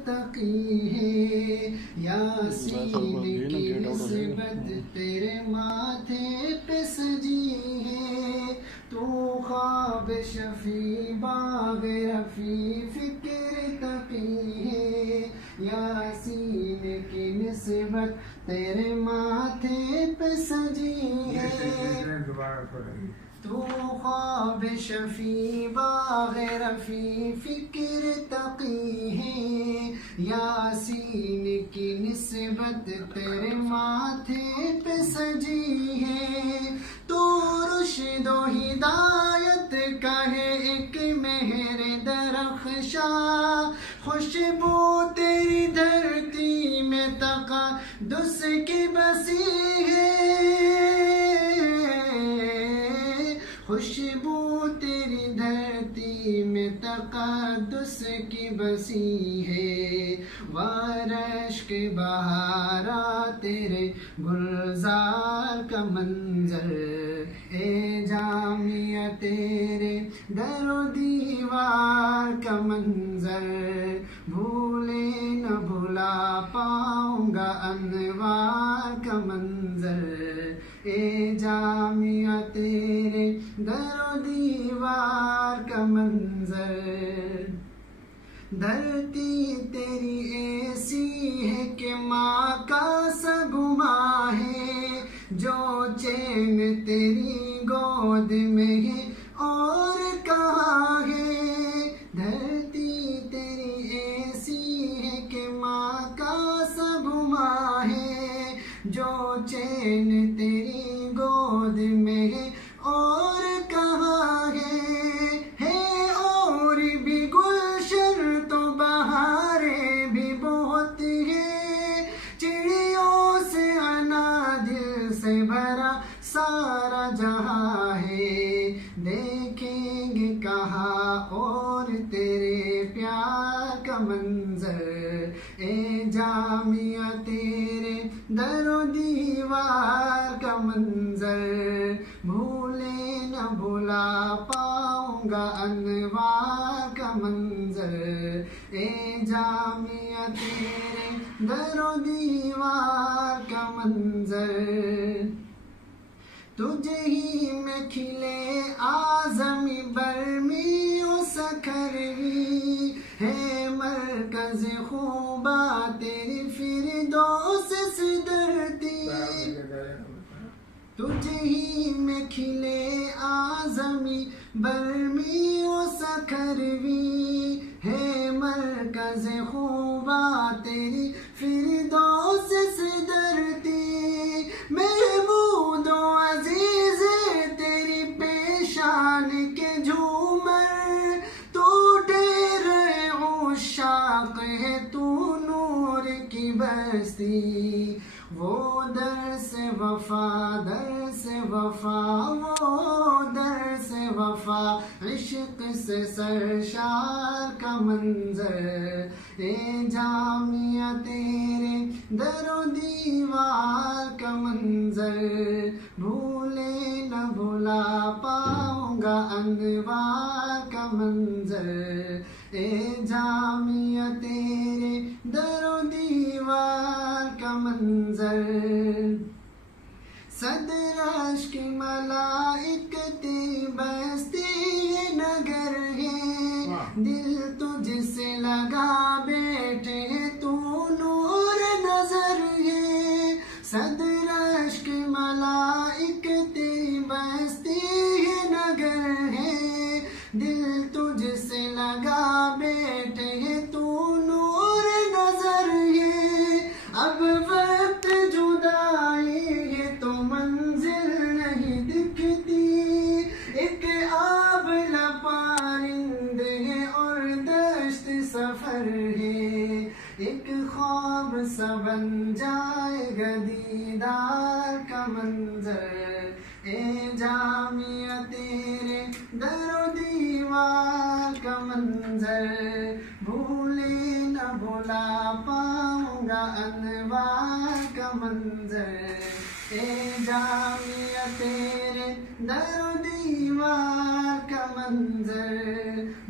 तकी है, यासीन की निस्बत तेरे माथे पे सजी है। तू ख्वाब शफी बाग रफी फिक्र तकी है, यासीन की निस्बत तेरे माथे पे सजी है। तू ख्वाब शफी बाग रफी फिक्र तकी है, यासीन की निस्बत तेरे माथे पे सजी है। तू रुश्द व हिदायत का है एक मेहर दरख्शा, खुशबू तेरी धरती में तक़द्दुस की बसी है, खुशबू तेरी धरती में तक़द्दुस की बसी है। वारश के बहारा तेरे गुलजार का मंजर, ए जामिया तेरे दरो दीवार का मंजर, भूले न भुला पाऊंगा अनवार का मंजर, ए जामिया तेरे दरो दीवार का मंजर। धरती तेरी ऐसी है कि माँ का सा गुमा है, जो चैन तेरी गोद में है और कहाँ है। धरती तेरी ऐसी है कि माँ का सा गुमा है, जो चैन तेरी गोद में है और कहाँ है और भी गुलशन तो बहारें भी बहुत है, चिड़ियों से अनादिल से भरा सारा जहाँ है। देखेंगे कहाँ और तेरे प्यार का मंजर, ए जामिया तेरे दरो दीवार का मंजर, भूले न भुला पाऊंगा अनवार का मंजर, ए जामिया तेरे दरो दीवार का मंजर। तुझे ही में खिले आज़मी बरमी ओ सखरवी है, मरकज़ खूबा तेरी फिरदौस सिदरती। तुझे ही में खिले आज़मी बरमी ओ सखरवी है, मरकज़ खूबा तेरी फिरदौस सिदरती। महमूद ओ अजीज तेरी पेशान के झूमर, टूटे रहे उशाक है तू नूर की बस्ती। वो दर से वफा दर से वफा, वो दर से वफा इश्क से सरशार का मंजर, ए जामिया तेरे दरो दीवार का मंजर, भूले न भुला पाऊंगा अनवार का मंजर, ए जामिया तेरे दरो दीवार का मंजर। सदराश की मलाइकती बस्ती नगर है, दिल तुझसे लगा बैठे तू नूर नजर है। सदराश की मलाइकती बस्ती नगर है, दिल तुझसे लगा बैठे तू नूर नजर है। अब वक्त जुदाई है तो मंजिल नहीं दिखती, एक आब लपारिंद है और दश्त सफर है, एक ख्वाब सा बन जाएगा दीदार का मंजर, ए जामिया तेरे दरो दीवार का मंजर, भूले न भुला पाऊंगा अनवार का मंजर, ए जामिया तेरे दरो दीवार का मंजर,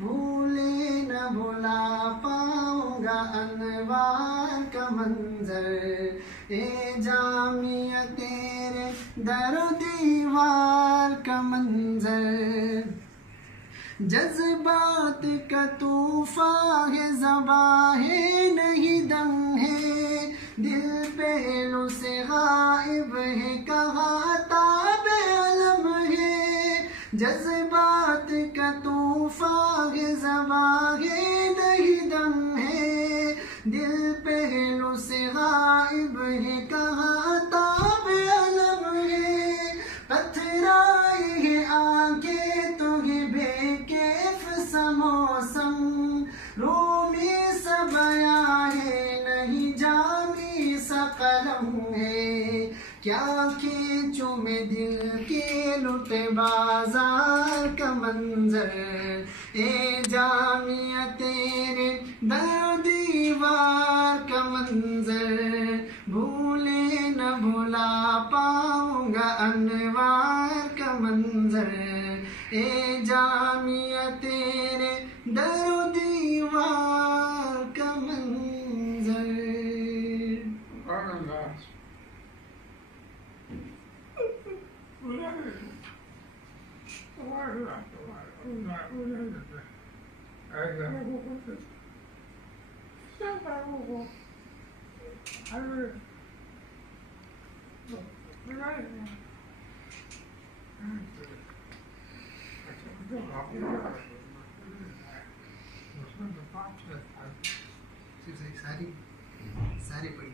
भूले न भुला पाऊंगा पाऊंगा अनवार का मंजर। ए जामिया तेरे दर दीवार का मंजर। जज्बात का तूफान है, ज़बां है नहीं दम है, दिल पहलू से गायब है, कहाँ ताबे अलम है। जज्बात का तूफान है, ज़बां है नहीं दम है, दिल पहलू से गायब है, कहाँ ताबे अलम है। पथराई है आंखें तुम्हें बेकैफ सा मौसम, रूमी सा बयां है नहीं जामी सा कलम है। क्या खींचूं मैं दिल के लुटे बाजार का मंजर। ए जामिया तेरे दर दीवार का मंजर। भूले न भुला पाऊंगा अनवार का मंजर। ए जामिया तेरे दर दीवार का मंजर। सारी सारी पढ़ी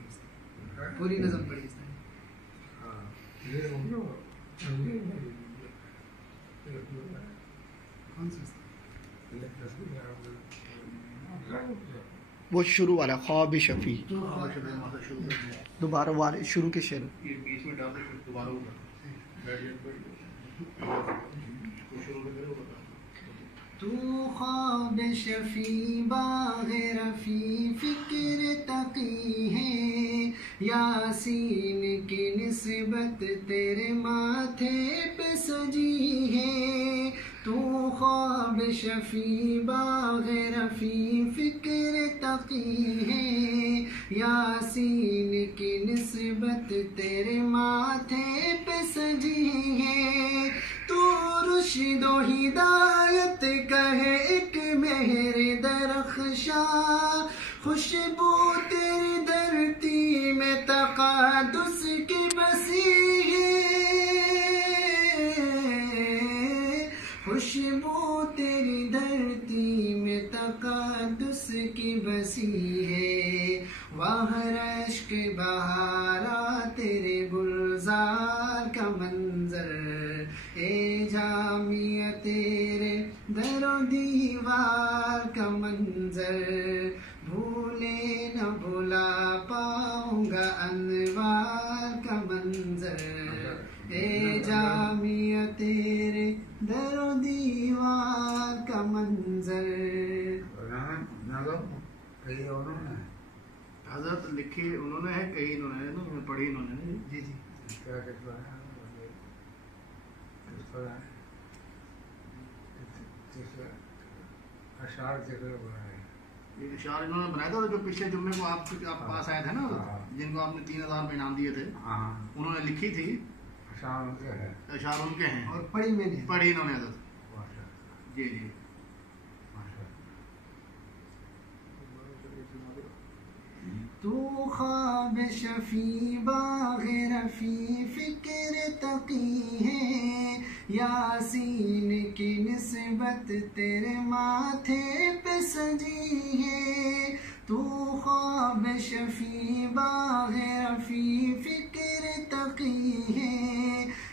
पूरी नज़म पढ़ी इसने। कौन सी वो शुरू वाला ख्वाब शफी दोबारा वाले शुरू के शेर बीच में डाल दे दोबारा होगा। तू ख्वाब शफी बाग़ रफ़ी फ़िक्र तकी है, यासीन की निस्बत तेरे माथे पे सजी है। तू ख्वाब शफी बाग़ रफ़ी फ़िक्र तकी है, यासीन की निस्बत तेरे माथे पे सजी है। तू रुश्दो हिदायत कहे एक मेहर दरख्शा, खुशबू तेरी धरती में तक़ादुस की बसी है। खुशबू तेरी धरती में तक़ादुस की बसी है। वह रश्क बहारा तेरे गुलजार का मंजर। ए जामिया तेरे दरो दीवार का मंजर। भूले न भुला पाऊंगा अनवार का मंजर। ए जामिया तेरे दरो दीवार का मंजर। हज़रत लिखी उन्होंने है, कई इन्होंने है ना, पढ़ी इन्होंने। जी जी ये इशार इन्होंने बनाया था जो पिछले जुम्मे को आप पास आए थे ना, जिनको आपने 3000 में इनाम दिए थे, उन्होंने लिखी थी। अशार उनके हैं और पढ़ी मैंने, पढ़ी इन्होंने हज़रत। जी जी तू ख्वाब शफी बाग़ रफ़ी फ़िक्र तकी है, यासीन की निस्बत तेरे माथे पे सजी है। तू ख्वाब शफी बाग़ रफ़ी फ़िक्र तकी है,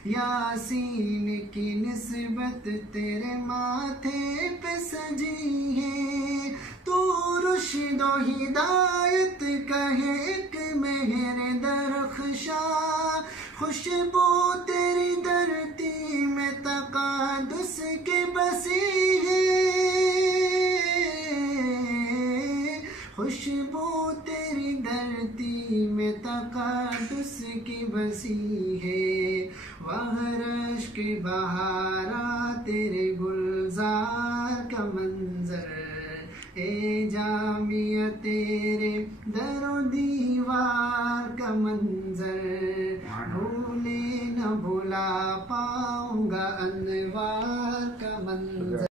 यासीन की निस्बत तेरे माथे पे सजी है। तू रुश्दो हिदायत कहे एक मेहर दरख्शा, खुशबू तेरी धरती में तक़ादुस की बसी है। खुशबू तेरी धरती में तक़ादुस की बसी है। वह रश्क बहारा तेरे गुलजार का मंजर। ए जामिया तेरे दरो दीवार का मंजर भूले न भुला पाऊंगा अनवार का मंजर।